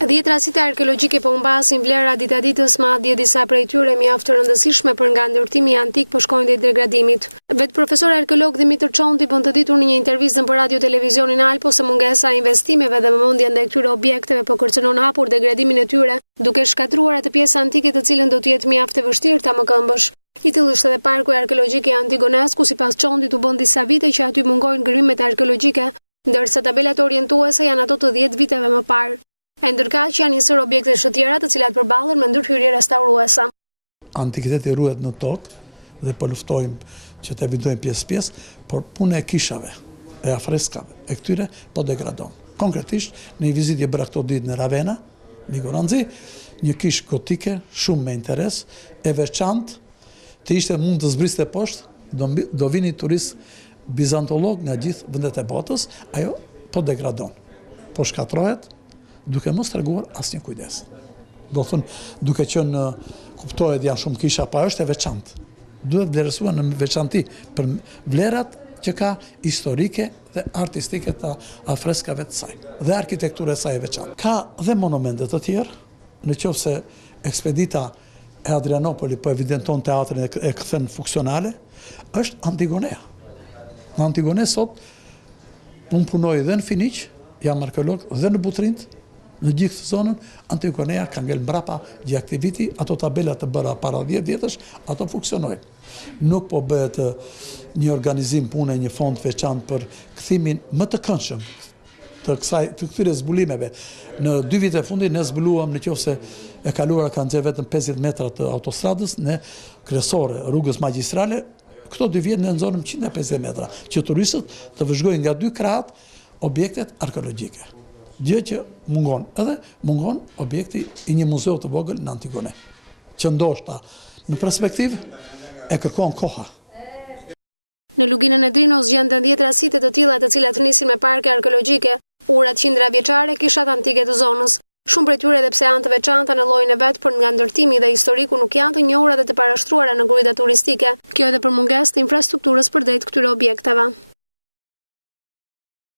10 rasite arkeologjike po humbasin vlera ditaditës, madje disa prej tyre mjaft të rëndësishme për nga ndërtimi antik po shkojnë drejt degradimit. Vetë profesor arkeolog Dimitër Çonti bën të ditur në një intervistë për radio televizionin Alpo se mungesa e investimeve dhe vëmendja ndaj këtyre objekteve po kërcënon hapur degradimin e tyre, duke shkatruar atë pjesë antike të cilën do të jetë mjaft e vështirë ta mëkëmbësh. I tillë është edhe parku arkeologjik i Antigones, ku sipas Çontit u bën disa vite që aty mungojnë ngrimet arkeologjike, ndërsa tabelat orientuese janë ato të 10 viteve më parë. E ndërkaq janë njësër objekte shëtjera të cilat përballen me ndërhyrje restauruese. Antikiteti ruhet në tokë dhe po luftojmë që të evitojmë pjesë, por punë e kishave, e afreskave, e këtyre po degradon. Konkretisht, në një vizitë bëra këto ditë në Ravenna, Miguranzi, një kishë gotike, shumë me interes, e veçantë, të ishte mund të zbriste poshtë, do vini turist bizantolog nga gjithë vendet e botës, ajo po degradon, po shkatrohet, duke mos treguar asnjë kujdes. Do thënë, duke qenë kuptohet janë shumë kisha, pa është e veçantë. Duhet vlerësuar në veçanti për vlerat që ka historike dhe artistike të afreskave të saj, dhe arkitekturë e saj e veçantë. Ka dhe monumente të tjerë, në qoftë se ekspedita e Adrianopoli po evidenton teatrin e kthen funksionale, është Antigonea. Në Antigone sot, unë punoj dhe në Finiq, jam arkeolog, dhe në Butrint, në gjithë zonën, Antigonea ka ngel mbrapa gjithë aktiviti, ato tabelat të bëra para 10 vjetësh, ato funksionojnë. Nuk po bëhet një organizim pune, një fond veçantë për kthimin më të këndshëm të këtyre zbulimeve. Në 2 vite fundit ne zbuluam, në qoftë se e kaluara ka nxjerrë vetëm 50 metra të autostradës në kryesore, rrugës magjistrale, këto 2 vjet ne nxorëm 150 metra, që turistët të vëzhgojnë nga 2 krahat objektet arkeologjike. Gjë që mungon, edhe mungon objekti i një muzeu të vogël në Antigone, që ndoshta në perspektivë e kërkon koha. Në luginën e Drinos gjenden 10 rasite të tilla të cilat nisin me parke arkeologjike, urat qindra vjeçare, kishat antike të zonës. Shumë prej tyre edhe pse janë të veçanta në llojin e vet, por nga ndërtimi dhe historiku nuk janë të njohura dhe të parashtruara në grujta turistike. Kjo edhe për mungesë të infrastrukturës përdrejt këtyre objekteve.